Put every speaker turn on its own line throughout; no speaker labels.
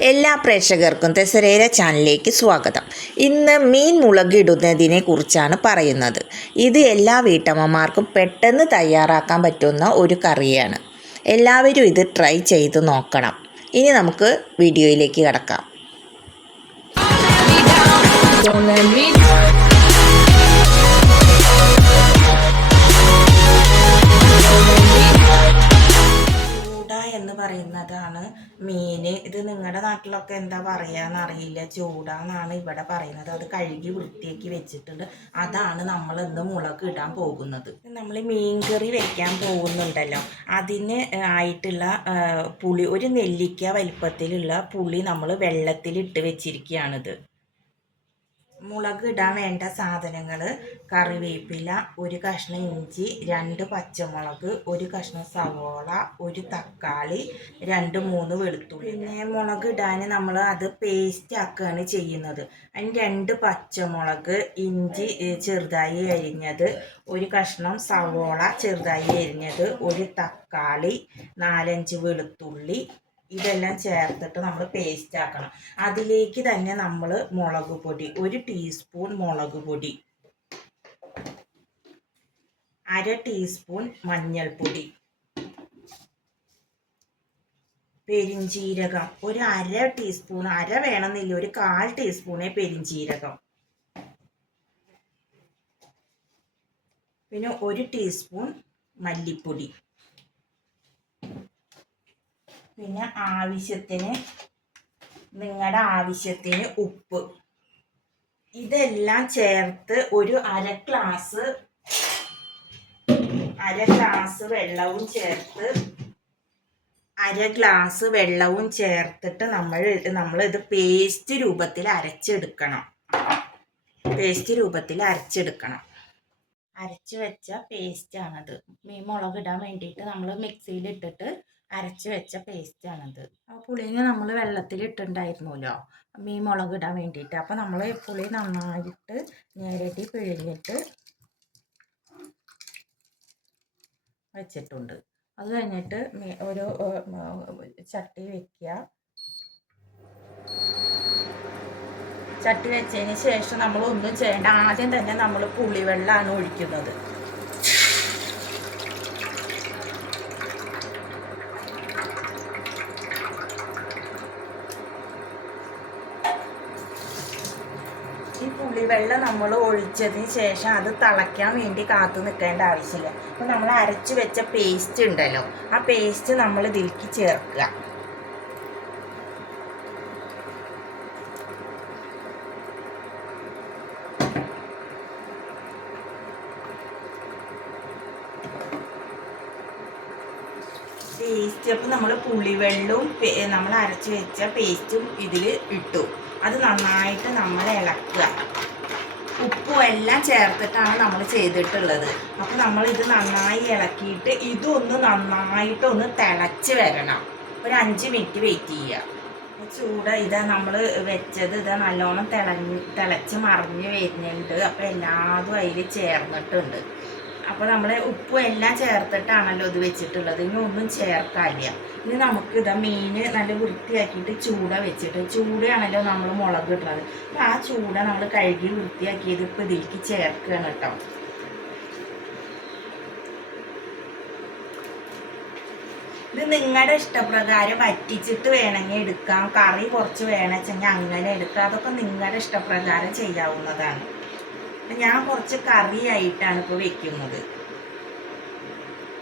എല്ലാ പ്രേക്ഷകർക്കും തെസരേര ചാനലിലേക്ക് സ്വാഗതം. ഇന്ന് മീൻ മുളകിടുന്നതിനെ കുറിച്ചാണ് പറയുന്നത്. ഇത് എല്ലാ വീട്ടമ്മമാർക്കും പെട്ടെന്ന് തയ്യാറാക്കാൻ പറ്റുന്ന ഒരു കറിയാണ്. എല്ലാവരും ഇത് ട്രൈ ചെയ്ത് നോക്കണം. ഇനി നമുക്ക് വീഡിയോയിലേക്ക് കിടക്കാം. പറയുന്നതാണ് മീൻ ഇത് നിങ്ങളുടെ നാട്ടിലൊക്കെ എന്താ പറയാന്ന് അറിയില്ല ചൂടാന്നാണ് ഇവിടെ പറയുന്നത്. അത് കഴുകി വൃത്തിയാക്കി വെച്ചിട്ടുണ്ട്. അതാണ് നമ്മൾ ഇന്ന് മുളക് ഇടാൻ പോകുന്നത്. നമ്മൾ മീൻകറി വെക്കാൻ പോകുന്നുണ്ടല്ലോ. അതിന് ആയിട്ടുള്ള പുളി ഒരു നെല്ലിക്ക വലിപ്പത്തിലുള്ള പുളി നമ്മൾ വെള്ളത്തിൽ ഇട്ട് വെച്ചിരിക്കുകയാണിത്. മുളക് ഇടാൻ വേണ്ട സാധനങ്ങൾ കറിവേപ്പില ഒരു കഷ്ണം ഇഞ്ചി രണ്ട് പച്ചമുളക് ഒരു കഷ്ണം സവോള ഒരു തക്കാളി രണ്ട് മൂന്ന് വെളുത്തുള്ളി. പിന്നെ മുളക് ഇടാൻ നമ്മൾ അത് പേസ്റ്റ് ആക്കുകയാണ് ചെയ്യുന്നത്. അതിന് രണ്ട് പച്ചമുളക് ഇഞ്ചി ചെറുതായി അരിഞ്ഞത് ഒരു കഷ്ണം സവോള ചെറുതായി അരിഞ്ഞത് ഒരു തക്കാളി നാലഞ്ച് വെളുത്തുള്ളി ഇതെല്ലാം ചേർത്തിട്ട് നമ്മൾ പേസ്റ്റ് ആക്കണം. അതിലേക്ക് തന്നെ നമ്മൾ മുളക് പൊടി ഒരു ടീസ്പൂൺ മുളക് പൊടി അര ടീസ്പൂൺ മഞ്ഞൾപ്പൊടി പെരിഞ്ചീരകം ഒരു അര ടീസ്പൂൺ അര വേണമെന്നില്ല ഒരു കാൽ ടീസ്പൂണേ പെരിഞ്ചീരകം. പിന്നെ ഒരു ടീസ്പൂൺ മല്ലിപ്പൊടി. പിന്നെ ആവശ്യത്തിന് നിങ്ങളുടെ ആവശ്യത്തിന് ഉപ്പ്. ഇതെല്ലാം ചേർത്ത് ഒരു അര ഗ്ലാസ് അര ഗ്ലാസ് വെള്ളവും ചേർത്ത് അര ഗ്ലാസ് വെള്ളവും ചേർത്തിട്ട് നമ്മൾ നമ്മൾ ഇത് പേസ്റ്റ് രൂപത്തിൽ അരച്ചെടുക്കണം. പേസ്റ്റ് രൂപത്തിൽ അരച്ചെടുക്കണം. അരച്ച് വെച്ച പേസ്റ്റാണത്. മീൻ മുളക് ഇടാൻ വേണ്ടിയിട്ട് നമ്മൾ മിക്സിയിൽ ഇട്ടിട്ട് അരച്ച് വെച്ച പേസ്റ്റാണത് ആ പുളിനെ നമ്മൾ വെള്ളത്തിൽ ഇട്ടിട്ടുണ്ടായിരുന്നല്ലോ. മീൻ മുളക് ഇടാൻ വേണ്ടിയിട്ട്. അപ്പോൾ നമ്മൾ പുളി നന്നായിട്ട് നേരട്ടി പിഴിഞ്ഞിട്ട് വെച്ചിട്ടുണ്ട്. അത് കഴിഞ്ഞിട്ട് ഒരു ചട്ടി വെക്കുക. ചട്ടി വെച്ചതിന് ശേഷം നമ്മൾ ഒന്നും ചെയ്യേണ്ട. ആദ്യം തന്നെ നമ്മൾ പുളിവെള്ളമാണ് ഒഴിക്കുന്നത്. പുളിവെള്ളം നമ്മൾ ഒഴിച്ചതിന് ശേഷം അത് തിളയ്ക്കാൻ വേണ്ടി കാത്തു നിൽക്കേണ്ട ആവശ്യമില്ല. അപ്പോൾ നമ്മൾ അരച്ച് വെച്ച പേസ്റ്റ് ഉണ്ടല്ലോ ആ പേസ്റ്റ് നമ്മൾ ഇതിലേക്ക് ചേർക്കുക. പേസ്റ്റ് അപ്പം നമ്മൾ പുളിവെള്ളവും നമ്മൾ അരച്ച് വെച്ച പേസ്റ്റും ഇതിൽ ഇട്ടു. അത് നന്നായിട്ട് നമ്മൾ ഇളക്കുക. ഉപ്പും എല്ലാം ചേർത്തിട്ടാണ് നമ്മൾ ചെയ്തിട്ടുള്ളത്. അപ്പോൾ നമ്മൾ ഇത് നന്നായി ഇളക്കിയിട്ട് ഇതൊന്ന് നന്നായിട്ടൊന്ന് തിളച്ച് വരണം. ഒരു അഞ്ച് മിനിറ്റ് വെയിറ്റ് ചെയ്യുക. ചൂട് ഇതാ നമ്മൾ വെച്ചത് ഇതാ നല്ലോണം തിളഞ്ഞ് തിളച്ച് മറിഞ്ഞ് വരുന്നുണ്ട്. അപ്പോൾ എല്ലാതും അതിൽ ചേർന്നിട്ടുണ്ട്. അപ്പോൾ നമ്മൾ ഉപ്പും എല്ലാം ചേർത്തിട്ടാണല്ലോ ഇത് വെച്ചിട്ടുള്ളത്. ഇനി ഒന്നും ചേർക്കാനില്ല. ഇനി നമുക്ക് ഇതാ മീൻ നല്ല വൃത്തിയാക്കിയിട്ട് ചൂട വെച്ചിട്ട് ചൂടയാണല്ലോ നമ്മൾ മുളക് ഇടുന്നത് അപ്പോൾ ആ ചൂട നമ്മൾ കഴുകി വൃത്തിയാക്കിയത് ഇപ്പോൾ ഇതിലേക്ക് ചേർക്കുകയാണ് കേട്ടോ. ഇത് നിങ്ങളുടെ ഇഷ്ടപ്രകാരം വറ്റിച്ചിട്ട് വേണമെങ്കിൽ എടുക്കാം. കറി കുറച്ച് വേണമെച്ചെങ്കിൽ അങ്ങനെ എടുക്കാം. അതൊക്കെ നിങ്ങളുടെ ഇഷ്ടപ്രകാരം ചെയ്യാവുന്നതാണ്. ഞാൻ കുറച്ച് കറിയായിട്ടാണ് ഇപ്പോൾ വെക്കുന്നത്.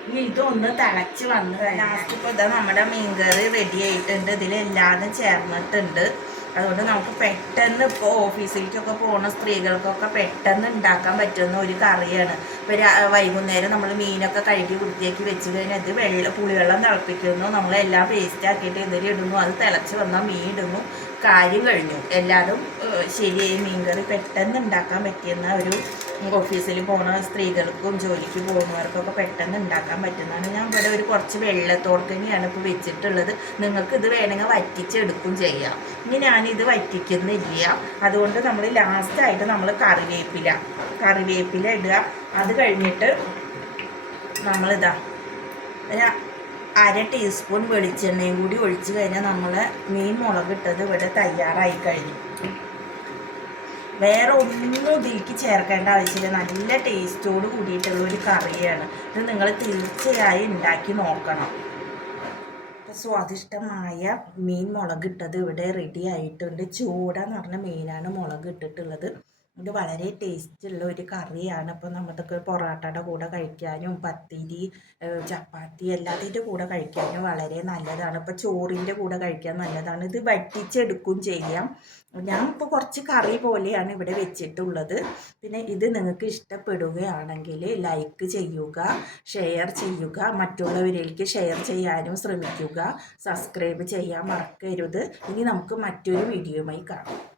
ഇനി ഇതൊന്ന് തിളച്ച് വന്ന് ലാസ്റ്റ് ഇപ്പോൾ ഇതാ നമ്മുടെ മീൻകറി റെഡി ആയിട്ടുണ്ട്. ഇതിലെല്ലാതും ചേർന്നിട്ടുണ്ട്. അതുകൊണ്ട് നമുക്ക് പെട്ടെന്ന് ഇപ്പോൾ ഓഫീസിലേക്കൊക്കെ പോകുന്ന സ്ത്രീകൾക്കൊക്കെ പെട്ടെന്ന് ഉണ്ടാക്കാൻ പറ്റുന്ന ഒരു കറിയാണ്. ഇപ്പോൾ വൈകുന്നേരം നമ്മൾ മീനൊക്കെ കഴുകി വൃത്തിയാക്കി വെച്ച് കഴിഞ്ഞാൽ ഇത് വെള്ളം പുളിവെള്ളം തിളപ്പിക്കുന്നു. നമ്മളെല്ലാം പേസ്റ്റ് ആക്കിയിട്ട് ഇതിലിടുന്നു അത് തിളച്ച് വന്നാൽ മീൻ ഇടുന്നു. കാര്യം കഴിഞ്ഞു. എല്ലാവരും ശരിയായി മീൻകറി പെട്ടെന്ന് ഉണ്ടാക്കാൻ പറ്റിയെന്ന ഒരു ഓഫീസിൽ പോണ സ്ത്രീകൾക്കും ജോലിക്ക് പോകുന്നവർക്കൊക്കെ പെട്ടെന്ന് ഉണ്ടാക്കാൻ പറ്റുന്നതാണ്. ഞാൻ ഇവിടെ ഒരു കുറച്ച് വെള്ളത്തോർക്കനെയാണ് ഇപ്പോൾ വെച്ചിട്ടുള്ളത്. നിങ്ങൾക്ക് ഇത് വേണമെങ്കിൽ വറ്റിച്ചെടുക്കും ചെയ്യാം. ഇനി ഞാനിത് വറ്റിക്കുന്നില്ല. അതുകൊണ്ട് നമ്മൾ ലാസ്റ്റായിട്ട് നമ്മൾ കറിവേപ്പില കറിവേപ്പില ഇടുക. അത് കഴിഞ്ഞിട്ട് നമ്മളിതാ അര ടീസ്പൂൺ വെളിച്ചെണ്ണയും കൂടി ഒഴിച്ച് കഴിഞ്ഞാൽ നമ്മൾ മീൻ മുളക് ഇട്ടത് ഇവിടെ തയ്യാറായി കഴിഞ്ഞു. വേറെ ഒന്നും ഇതിലേക്ക് ചേർക്കേണ്ട ആവശ്യമില്ല. നല്ല ടേസ്റ്റോട് കൂടിയിട്ടുള്ള ഒരു കറിയാണ്. ഇത് നിങ്ങൾ തീർച്ചയായും ഉണ്ടാക്കി നോക്കണം. ഇപ്പം സ്വാദിഷ്ടമായ മീൻ മുളക് ഇട്ടത് ഇവിടെ റെഡി ആയിട്ടുണ്ട്. ചൂടാന്ന് പറഞ്ഞ മീനാണ് മുളക് ഇട്ടിട്ടുള്ളത്. ഇത് വളരെ ടേസ്റ്റ് ഉള്ള ഒരു കറിയാണ്. അപ്പോൾ നമുക്ക് പൊറോട്ടയുടെ കൂടെ കഴിക്കാനും പത്തിരി ചപ്പാത്തി എല്ലാത്തിന്റെ കൂടെ കഴിക്കാനും വളരെ നല്ലതാണ്. ഇപ്പോൾ ചോറിന്റെ കൂടെ കഴിക്കാൻ നല്ലതാണ്. ഇത് വറ്റിച്ചെടുക്കുകയും ചെയ്യാം. ഞാൻ ഇപ്പോൾ കുറച്ച് കറി പോലെയാണ് ഇവിടെ വെച്ചിട്ടുള്ളത്. പിന്നെ ഇത് നിങ്ങൾക്ക് ഇഷ്ടപ്പെടുകയാണെങ്കിൽ ലൈക്ക് ചെയ്യുക ഷെയർ ചെയ്യുക മറ്റുള്ളവരിലേക്ക് ഷെയർ ചെയ്യാനും ശ്രമിക്കുക. സബ്സ്ക്രൈബ് ചെയ്യാൻ മറക്കരുത്. ഇനി നമുക്ക് മറ്റൊരു വീഡിയോയുമായി കാണാം.